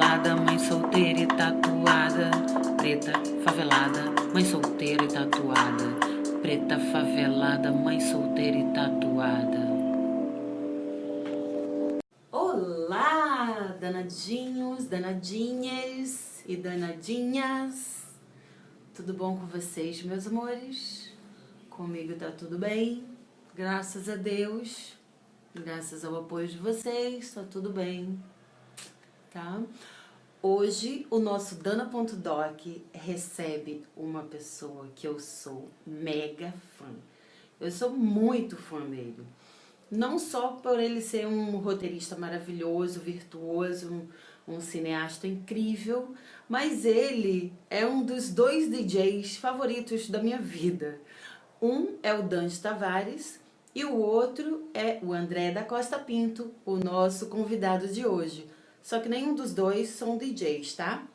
favelada, mãe solteira e tatuada. Preta, favelada, mãe solteira e tatuada. Preta, favelada, mãe solteira e tatuada. Olá, danadinhos, danadinhas e danadinhas. Tudo bom com vocês, meus amores? Comigo tá tudo bem, graças a Deus. Graças ao apoio de vocês, tá tudo bem, tá? Hoje o nosso Dana.doc recebe uma pessoa que eu sou mega fã. Eu sou muito fã dele. Não só por ele ser um roteirista maravilhoso, virtuoso, um cineasta incrível, mas ele é um dos 2 DJs favoritos da minha vida. Um é o Dantes Tavares e o outro é o André da Costa Pinto, o nosso convidado de hoje. Só que nenhum dos dois são DJs, tá?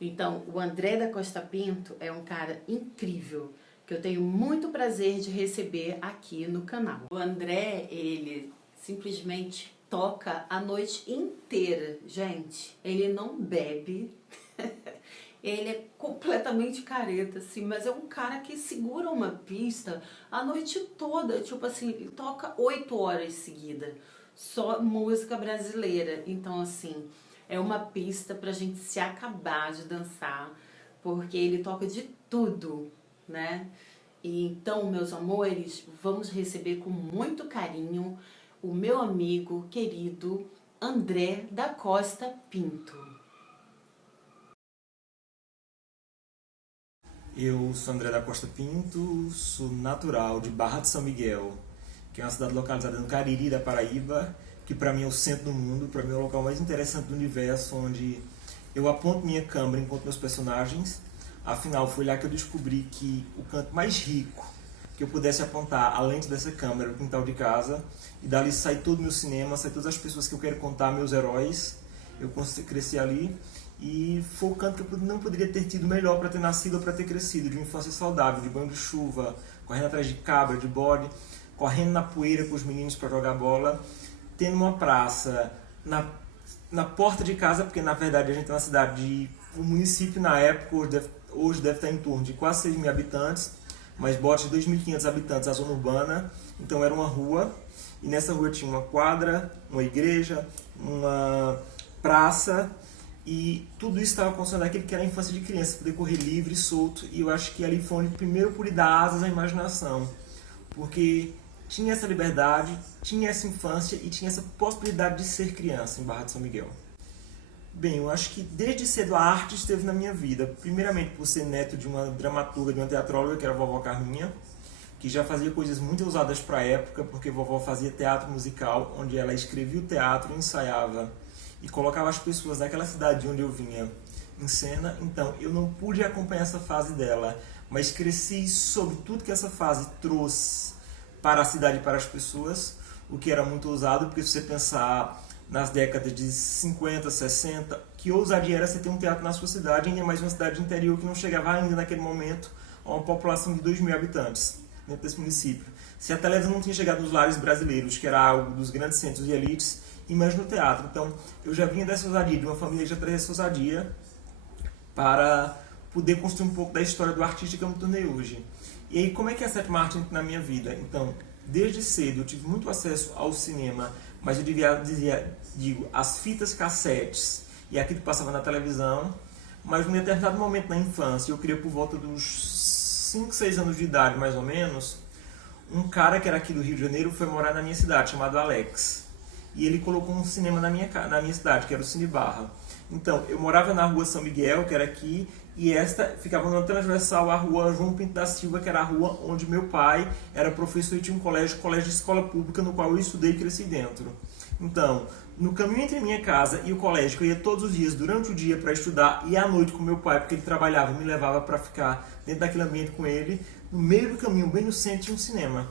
Então, o André da Costa Pinto é um cara incrível, que eu tenho muito prazer de receber aqui no canal. O André, ele simplesmente toca a noite inteira, gente. Ele não bebe, ele é completamente careta, assim, mas é um cara que segura uma pista a noite toda, tipo assim, ele toca 8 horas seguidas, só música brasileira. Então, assim, é uma pista pra gente se acabar de dançar, porque ele toca de tudo, né? E então, meus amores, vamos receber com muito carinho o meu amigo querido André da Costa Pinto. Eu sou André da Costa Pinto, sou natural de Barra de São Miguel, que é uma cidade localizada no Cariri da Paraíba, que para mim é o centro do mundo, para mim é o local mais interessante do universo, onde eu aponto minha câmera enquanto meus personagens. Afinal, foi lá que eu descobri que o canto mais rico que eu pudesse apontar a lente dessa câmera, o quintal de casa, e dali sai todo o meu cinema, sai todas as pessoas que eu quero contar, meus heróis. Eu cresci ali. E foi o canto que eu não poderia ter tido melhor para ter nascido ou para ter crescido, de uma infância saudável, de banho de chuva, correndo atrás de cabra, de bode, correndo na poeira com os meninos para jogar bola, tendo uma praça na porta de casa, porque na verdade a gente é uma cidade, o município na época, hoje deve estar em torno de quase 6 mil habitantes, mas bota de 2.500 habitantes a zona urbana, então era uma rua, e nessa rua tinha uma quadra, uma igreja, uma praça, e tudo isso estava acontecendo naquele que era a infância de criança, poder correr livre, solto, e eu acho que ali foi onde primeiro eu pude dar asas à imaginação, porque tinha essa liberdade, tinha essa infância e tinha essa possibilidade de ser criança em Barra de São Miguel. Bem, eu acho que desde cedo a arte esteve na minha vida, primeiramente por ser neto de uma dramaturga, de uma teatróloga, que era a vovó Carminha, que já fazia coisas muito ousadas para a época, porque a vovó fazia teatro musical, onde ela escrevia o teatro, ensaiava e colocava as pessoas daquela cidade de onde eu vinha em cena. Então eu não pude acompanhar essa fase dela, mas cresci sobre tudo que essa fase trouxe para a cidade e para as pessoas, o que era muito ousado, porque se você pensar nas décadas de 50, 60, que ousadia era você ter um teatro na sua cidade, ainda mais uma cidade de interior que não chegava ainda naquele momento a uma população de 2 mil habitantes dentro desse município. Se a televisão não tinha chegado nos lares brasileiros, que era algo dos grandes centros e elites, imagina o teatro. Então eu já vinha dessa ousadia, de uma família que já trazia essa ousadia para poder construir um pouco da história do artista que eu me tornei hoje. E aí, como é que é a sétima arte na minha vida? Então, desde cedo eu tive muito acesso ao cinema, mas eu digo, as fitas cassetes e aquilo que passava na televisão, mas num determinado momento na infância, eu criei por volta dos 5, 6 anos de idade, mais ou menos, um cara que era aqui do Rio de Janeiro foi morar na minha cidade, chamado Alex. E ele colocou um cinema na minha cidade, que era o Cine Barra. Então, eu morava na rua São Miguel, que era aqui, e esta ficava na transversal à rua João Pinto da Silva, que era a rua onde meu pai era professor e tinha um colégio de escola pública, no qual eu estudei e cresci dentro. Então, no caminho entre a minha casa e o colégio, que eu ia todos os dias durante o dia para estudar e à noite com meu pai, porque ele trabalhava e me levava para ficar dentro daquele ambiente com ele, no meio do caminho, bem no centro, tinha um cinema.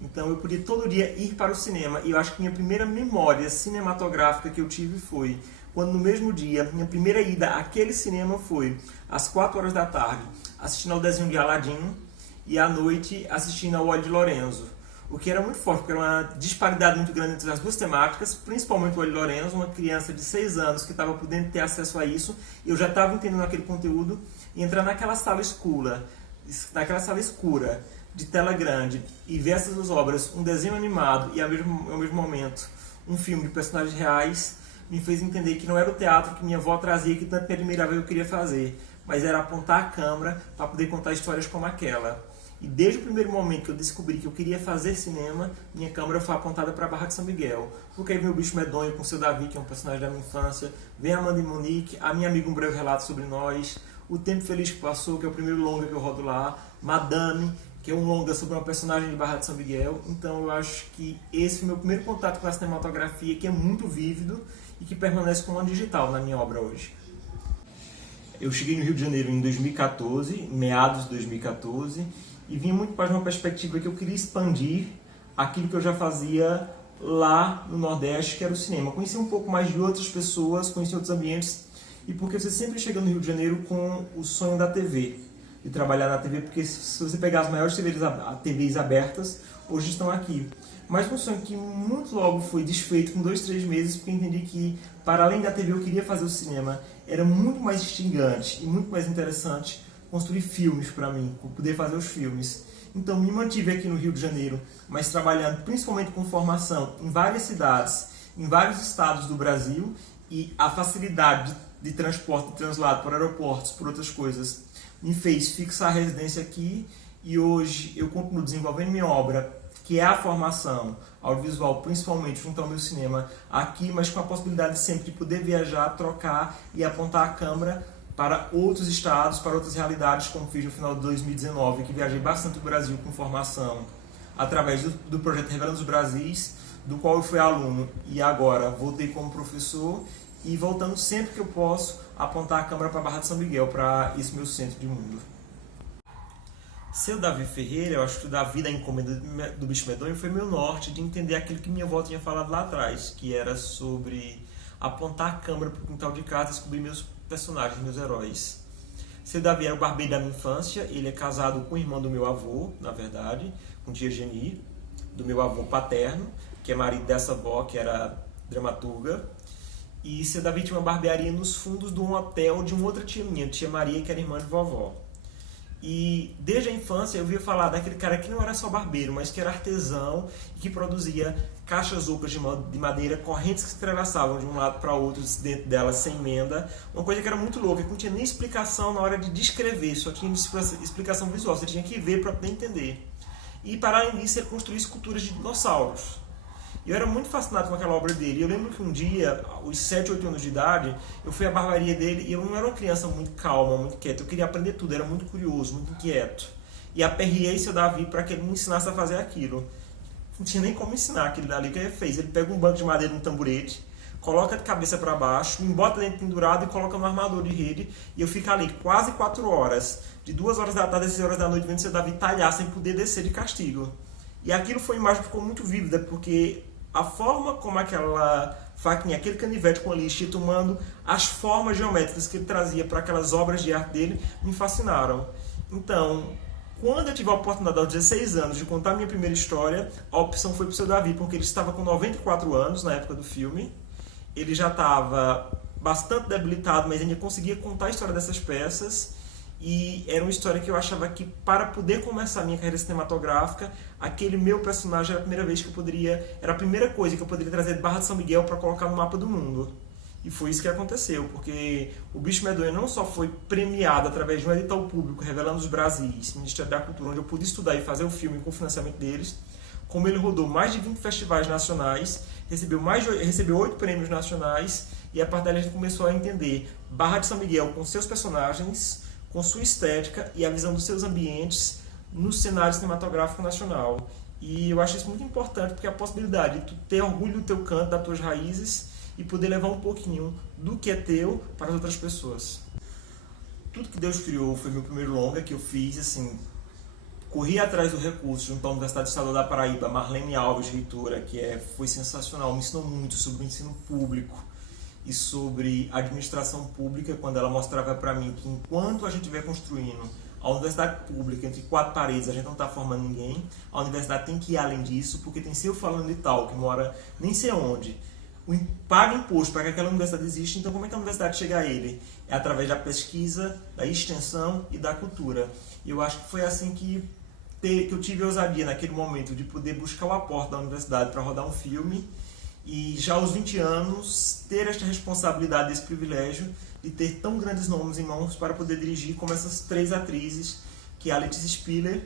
Então eu podia todo dia ir para o cinema, e eu acho que minha primeira memória cinematográfica que eu tive foi quando no mesmo dia, minha primeira ida àquele cinema foi às 4 horas da tarde, assistindo ao desenho de Aladdin, e à noite assistindo ao Olho de Lorenzo. o que era muito forte, porque era uma disparidade muito grande entre as duas temáticas, principalmente o Olho Lorenzo, uma criança de 6 anos que estava podendo ter acesso a isso, e eu já estava entendendo aquele conteúdo, e entrar naquela sala escura de tela grande, e ver essas duas obras, um desenho animado e ao mesmo momento um filme de personagens reais, me fez entender que não era o teatro que minha avó trazia, que tanto que admirava eu queria fazer, mas era apontar a câmera para poder contar histórias como aquela. E desde o primeiro momento que eu descobri que eu queria fazer cinema, minha câmera foi apontada para a Barra de São Miguel. Porque aí vem o Bicho Medonho com o seu Davi, que é um personagem da minha infância, vem a Amanda e Monique, a minha amiga Um Breve Relato Sobre Nós, O Tempo Feliz que Passou, que é o primeiro longa que eu rodo lá, Madame, que é um longa sobre uma personagem de Barra de São Miguel. Então eu acho que esse foi o meu primeiro contato com a cinematografia, que é muito vívido e que permanece como uma digital na minha obra hoje. Eu cheguei no Rio de Janeiro em 2014, meados de 2014, e vim muito para uma perspectiva que eu queria expandir aquilo que eu já fazia lá no Nordeste, que era o cinema. Conhecer um pouco mais de outras pessoas, conhecer outros ambientes, e porque você sempre chega no Rio de Janeiro com o sonho da TV, de trabalhar na TV, porque se você pegar as maiores TVs abertas, hoje estão aqui. Mas um sonho que muito logo foi desfeito com 2, 3 meses, porque eu entendi que, para além da TV, eu queria fazer o cinema. Era muito mais instigante e muito mais interessante construir filmes para mim, poder fazer os filmes. Então me mantive aqui no Rio de Janeiro, mas trabalhando principalmente com formação em várias cidades, em vários estados do Brasil, e a facilidade de transporte, de translado por aeroportos, por outras coisas, me fez fixar a residência aqui, e hoje eu continuo desenvolvendo minha obra, que é a formação audiovisual, principalmente junto ao meu cinema aqui, mas com a possibilidade sempre de poder viajar, trocar e apontar a câmera para outros estados, para outras realidades, como fiz no final de 2019, que viajei bastante o Brasil com formação, através do projeto Revelando os Brasis, do qual eu fui aluno, e agora voltei como professor, e voltando sempre que eu posso, apontar a câmera para a Barra de São Miguel, para esse meu centro de mundo. Seu Davi Ferreira, eu acho que o Davi da Encomenda do Bicho Medonho foi meu norte de entender aquilo que minha avó tinha falado lá atrás, que era sobre apontar a câmera para o quintal de casa e descobrir meus personagens, meus heróis. Seu Davi era o barbeiro da minha infância, ele é casado com o irmão do meu avô, na verdade, com tia Geni, do meu avô paterno, que é marido dessa avó, que era dramaturga. E seu Davi tinha uma barbearia nos fundos de um hotel de uma outra tia minha, tia Maria, que era irmã de vovó. E desde a infância eu via falar daquele cara que não era só barbeiro, mas que era artesão e que produzia caixas ocas de madeira, correntes que se entrelaçavam de um lado para outro dentro delas sem emenda. Uma coisa que era muito louca, que não tinha nem explicação na hora de descrever, só tinha explicação visual, você tinha que ver para poder entender. E para além disso ele construía esculturas de dinossauros. E eu era muito fascinado com aquela obra dele. Eu lembro que um dia, aos 7, 8 anos de idade, eu fui à barbearia dele e eu não era uma criança muito calma, muito quieta. Eu queria aprender tudo, eu era muito curioso, muito inquieto. E aperriei seu Davi para que ele me ensinasse a fazer aquilo. Não tinha nem como ensinar aquilo dali que ele fez. Ele pega um banco de madeira, um tamborete, coloca de cabeça para baixo, me bota dentro pendurado e coloca no armador de rede. E eu fico ali quase 4 horas, de 2 horas da tarde a 6 horas da noite, vendo seu Davi talhar sem poder descer de castigo. E aquilo foi uma imagem que ficou muito vívida, porque a forma como aquela faquinha, aquele canivete com a lixa ia tomando as formas geométricas que ele trazia para aquelas obras de arte dele, me fascinaram. Então, quando eu tive a oportunidade aos 16 anos de contar a minha primeira história, a opção foi para o seu Davi, porque ele estava com 94 anos na época do filme, ele já estava bastante debilitado, mas ainda conseguia contar a história dessas peças, e era uma história que eu achava que, para poder começar a minha carreira cinematográfica, aquele meu personagem era a primeira vez que eu poderia, era a primeira coisa que eu poderia trazer de Barra de São Miguel para colocar no mapa do mundo. E foi isso que aconteceu, porque o Bicho Medonho não só foi premiado através de um edital público, Revelando os Brasis, Ministério da Cultura, onde eu pude estudar e fazer o filme com o financiamento deles, como ele rodou mais de 20 festivais nacionais, recebeu 8 prêmios nacionais, e a partir daí a gente começou a entender Barra de São Miguel com seus personagens, com sua estética e a visão dos seus ambientes no cenário cinematográfico nacional. E eu acho isso muito importante, porque a possibilidade de tu ter orgulho do teu canto, das tuas raízes, e poder levar um pouquinho do que é teu para as outras pessoas. Tudo que Deus criou foi meu primeiro longa que eu fiz, assim, corri atrás do recurso junto à Universidade Estadual da Paraíba, Marlene Alves, reitora, que foi sensacional, me ensinou muito sobre o ensino público e sobre administração pública, quando ela mostrava para mim que enquanto a gente estiver construindo A universidade pública, entre quatro paredes, a gente não está formando ninguém. A universidade tem que ir além disso, porque tem seu falando de tal, que mora nem sei onde, paga imposto para que aquela universidade exista. Então, como é que a universidade chega a ele? É através da pesquisa, da extensão e da cultura. E eu acho que foi assim que eu tive a ousadia naquele momento de poder buscar o aporte da universidade para rodar um filme e já aos 20 anos ter esta responsabilidade, esse privilégio de ter tão grandes nomes em mãos para poder dirigir como essas três atrizes, que é a Letícia Spiller,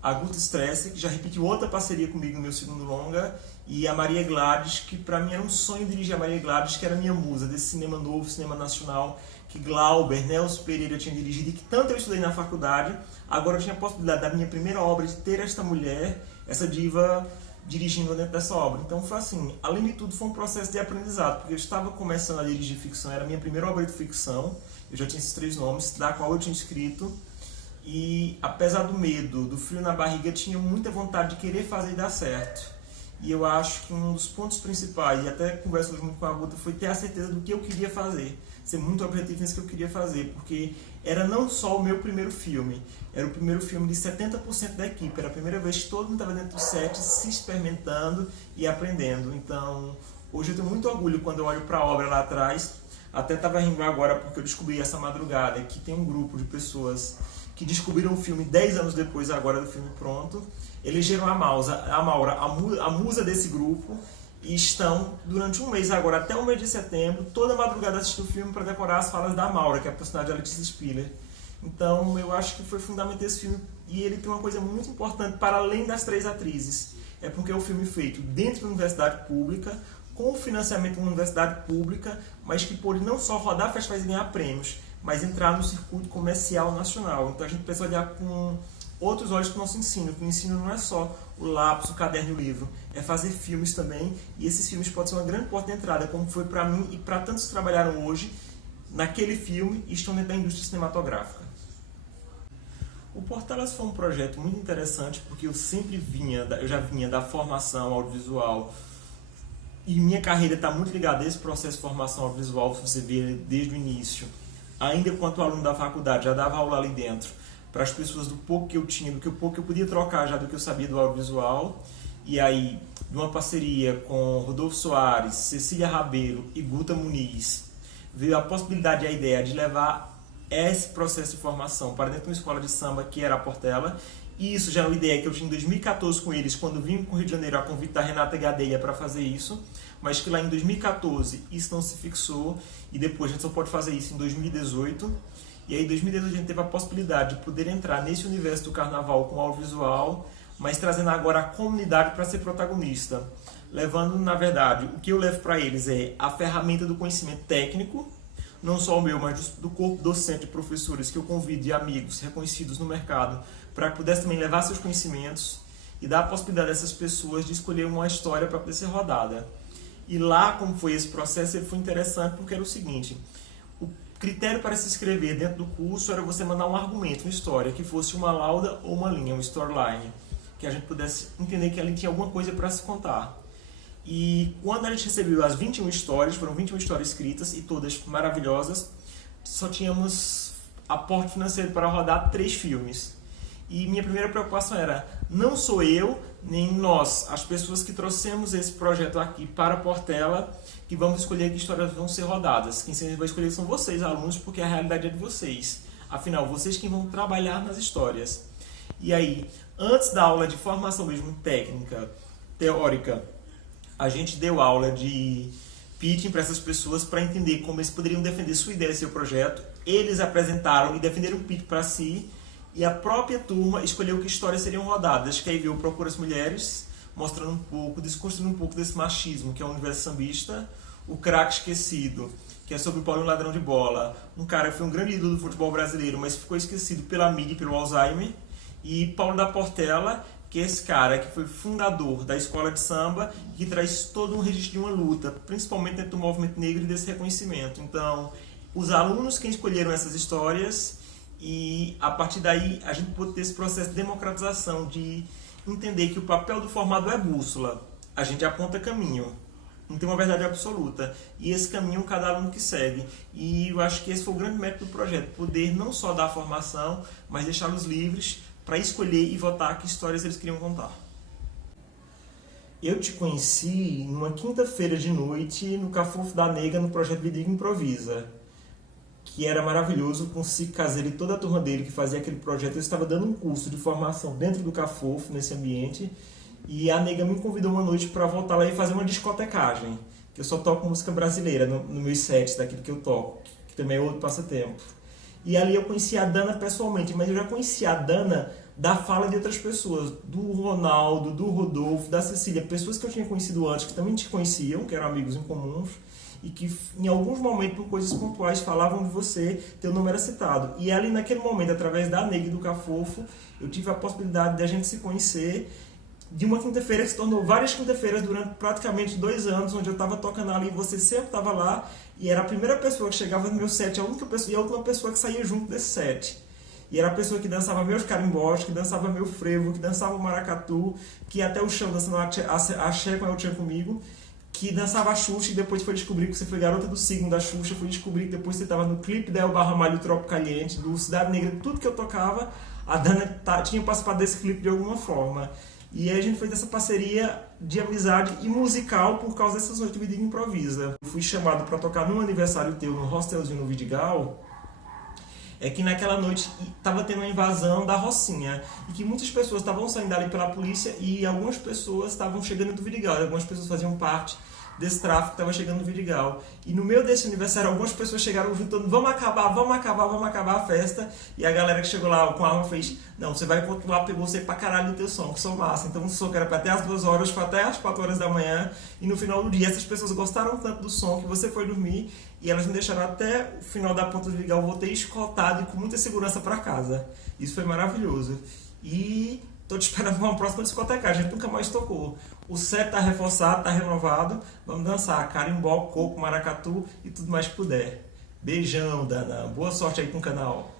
a Guta Stress, que já repetiu outra parceria comigo no meu segundo longa, e a Maria Gladys, que para mim era um sonho dirigir a Maria Gladys, que era minha musa desse cinema novo, cinema nacional, que Glauber, Nelson Pereira tinha dirigido e que tanto eu estudei na faculdade. Agora eu tinha a possibilidade da minha primeira obra de ter esta mulher, essa diva, dirigindo dentro dessa obra. Então foi assim, além de tudo foi um processo de aprendizado, porque eu estava começando a dirigir ficção, era a minha primeira obra de ficção, eu já tinha esses três nomes, da qual eu tinha escrito, e apesar do medo, do frio na barriga, eu tinha muita vontade de querer fazer e dar certo. E eu acho que um dos pontos principais, e até converso muito com a Guta, foi ter a certeza do que eu queria fazer, ser muito objetivo nisso que eu queria fazer, porque era não só o meu primeiro filme, era o primeiro filme de 70% da equipe, era a primeira vez que todo mundo estava dentro do set, se experimentando e aprendendo. Então, hoje eu tenho muito orgulho quando eu olho para a obra lá atrás, até estava rindo agora porque eu descobri essa madrugada que tem um grupo de pessoas que descobriram o filme 10 anos depois agora do filme pronto, elegeram a Maura, a musa desse grupo, e estão, durante um mês agora, até o mês de setembro, toda madrugada assistindo o filme para decorar as falas da Maura, que é a personagem da Letícia Spiller. Então, eu acho que foi fundamental esse filme, e ele tem uma coisa muito importante, para além das três atrizes. É porque é um filme feito dentro da universidade pública, com o financiamento de uma universidade pública, mas que pôde não só rodar festivais e ganhar prêmios, mas entrar no circuito comercial nacional. Então, a gente precisa olhar com outros olhos para o nosso ensino, que o ensino não é só o lápis, o caderno e o livro, é fazer filmes também, e esses filmes podem ser uma grande porta de entrada, como foi para mim e para tantos que trabalharam hoje naquele filme e estão dentro da indústria cinematográfica. O Portelas foi um projeto muito interessante, porque eu já vinha da formação audiovisual, e minha carreira está muito ligada a esse processo de formação audiovisual, se você vê desde o início. Ainda enquanto aluno da faculdade, já dava aula ali dentro, para as pessoas do pouco que eu tinha, do que pouco que eu podia trocar já do que eu sabia do audiovisual. E aí, de uma parceria com Rodolfo Soares, Cecília Rabelo e Guta Muniz, veio a possibilidade e a ideia de levar esse processo de formação para dentro de uma escola de samba que era a Portela. E isso já é uma ideia que eu tinha em 2014 com eles, quando vim com o Rio de Janeiro a convite da Renata Gadelha para fazer isso, mas que lá em 2014 isso não se fixou, e depois a gente só pode fazer isso em 2018. E aí em 2018 a gente teve a possibilidade de poder entrar nesse universo do carnaval com audiovisual, mas trazendo agora a comunidade para ser protagonista. Levando, na verdade, o que eu levo para eles é a ferramenta do conhecimento técnico, não só o meu, mas do corpo docente de professores que eu convido, de amigos reconhecidos no mercado, para que pudesse também levar seus conhecimentos e dar a possibilidade dessas pessoas de escolher uma história para poder ser rodada. E lá, como foi esse processo, ele foi interessante porque era o seguinte: o critério para se inscrever dentro do curso era você mandar um argumento, uma história, que fosse uma lauda ou uma linha, uma storyline, que a gente pudesse entender que ali tinha alguma coisa para se contar. E quando a gente recebeu as 21 histórias, foram 21 histórias escritas e todas maravilhosas, só tínhamos aporte financeiro para rodar 3 filmes. E minha primeira preocupação era, não sou eu, nem nós, as pessoas que trouxemos esse projeto aqui para a Portela, que vamos escolher que histórias vão ser rodadas. Quem vai escolher são vocês, alunos, porque a realidade é de vocês. Afinal, vocês que vão trabalhar nas histórias. E aí, antes da aula de formação mesmo técnica, teórica, a gente deu aula de pitching para essas pessoas para entender como eles poderiam defender sua ideia e seu projeto. Eles apresentaram e defenderam o pitch para si, e a própria turma escolheu que histórias seriam rodadas, que aí veio Procura as Mulheres, mostrando um pouco, desconstruindo um pouco desse machismo, que é o universo sambista, o Craque Esquecido, que é sobre o Paulinho Ladrão de Bola, um cara que foi um grande ídolo do futebol brasileiro, mas ficou esquecido pela mídia e pelo Alzheimer, e Paulo da Portela, que é esse cara que foi fundador da escola de samba, que traz todo um registro de uma luta, principalmente dentro do movimento negro e desse reconhecimento. Então, os alunos que escolheram essas histórias, e a partir daí a gente pôde ter esse processo de democratização, de entender que o papel do formado é bússola, a gente aponta caminho, não tem uma verdade absoluta. E esse caminho cada aluno que segue. E eu acho que esse foi o grande mérito do projeto, poder não só dar a formação, mas deixá-los livres para escolher e votar que histórias eles queriam contar. Eu te conheci numa quinta-feira de noite no Cafofo da Nega, no projeto Vidigo Improvisa, que era maravilhoso, com o Cico Caseiro e toda a turma dele que fazia aquele projeto. Eu estava dando um curso de formação dentro do Cafofo, nesse ambiente, e a Nega me convidou uma noite para voltar lá e fazer uma discotecagem, que eu só toco música brasileira no meus sets, daquilo que eu toco, que também é outro passatempo. E ali eu conheci a Dana pessoalmente, mas eu já conhecia a Dana da fala de outras pessoas, do Ronaldo, do Rodolfo, da Cecília, pessoas que eu tinha conhecido antes, que também te conheciam, que eram amigos em comuns, e que em alguns momentos, por coisas pontuais, falavam de você, teu nome era citado. E ali naquele momento, através da Nega e do Cafofo, eu tive a possibilidade de a gente se conhecer, de uma quinta-feira que se tornou várias quinta-feiras durante praticamente 2 anos, onde eu estava tocando ali e você sempre estava lá, e era a primeira pessoa que chegava no meu set, a única pessoa, e a última pessoa que saía junto desse set. E era a pessoa que dançava meus carimbós, que dançava meu frevo, que dançava o maracatu, que ia até o chão dançando axé com a El-chan comigo, que dançava a Xuxa, e depois foi descobrir que você foi garota do signo da Xuxa, foi descobrir que depois você estava no clipe da Elba Ramalho, o Tropo Caliente, do Cidade Negra, tudo que eu tocava, a Dana tinha participado desse clipe de alguma forma. E aí a gente fez essa parceria de amizade e musical por causa dessas noites de Vidigo Improvisa. Eu fui chamado para tocar num aniversário teu, no hostelzinho no Vidigal, é que naquela noite estava tendo uma invasão da Rocinha e que muitas pessoas estavam saindo ali pela polícia e algumas pessoas estavam chegando do Vidigal, algumas pessoas faziam parte desse tráfico que estava chegando no Vidigal. E no meio desse aniversário, algumas pessoas chegaram juntando, vamos acabar a festa. E a galera que chegou lá com a arma fez, não, você vai continuar, pegou você pra caralho o teu som, que som massa. Então o som que era pra até as 2 horas, foi até as 4 horas da manhã. E no final do dia, essas pessoas gostaram tanto do som que você foi dormir e elas me deixaram até o final da ponta do Vidigal. Eu voltei escoltado e com muita segurança pra casa. Isso foi maravilhoso. E tô te esperando para uma próxima discoteca. A gente nunca mais tocou. O set tá reforçado, tá renovado. Vamos dançar carimbó, coco, maracatu e tudo mais que puder. Beijão, Dana. Boa sorte aí com o canal.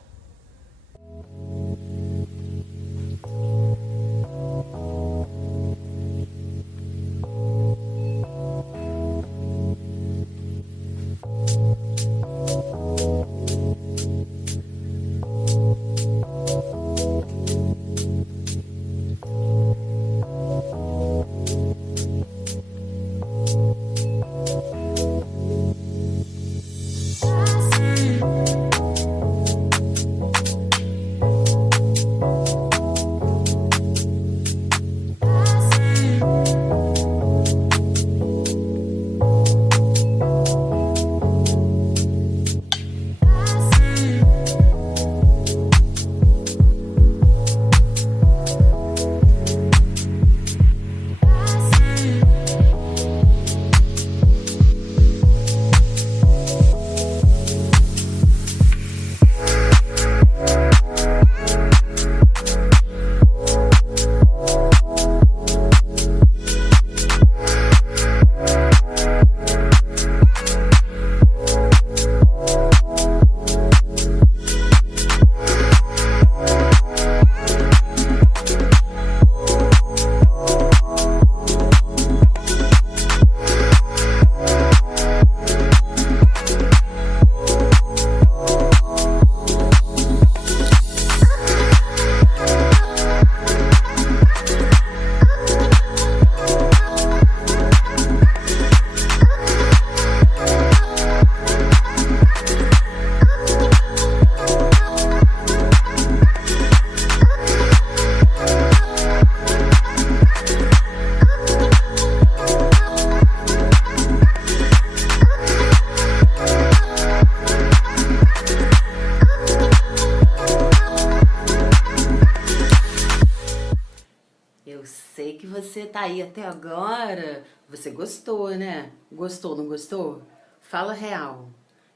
Sei que você tá aí até agora. Você gostou, né? Gostou, não gostou? Fala real.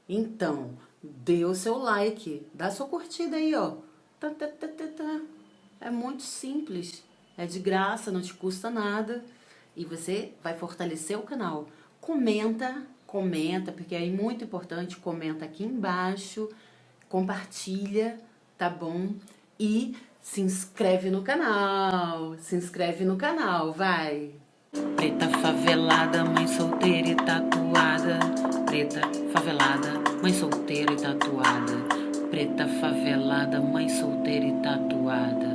Então, dê o seu like, dá sua curtida aí, ó. Tá, tá, tá, tá, tá. É muito simples, é de graça, não te custa nada. E você vai fortalecer o canal. Comenta, porque é muito importante, comenta aqui embaixo, compartilha, tá bom? E se inscreve no canal, vai. Preta favelada, mãe solteira e tatuada. Preta favelada, mãe solteira e tatuada. Preta favelada, mãe solteira e tatuada.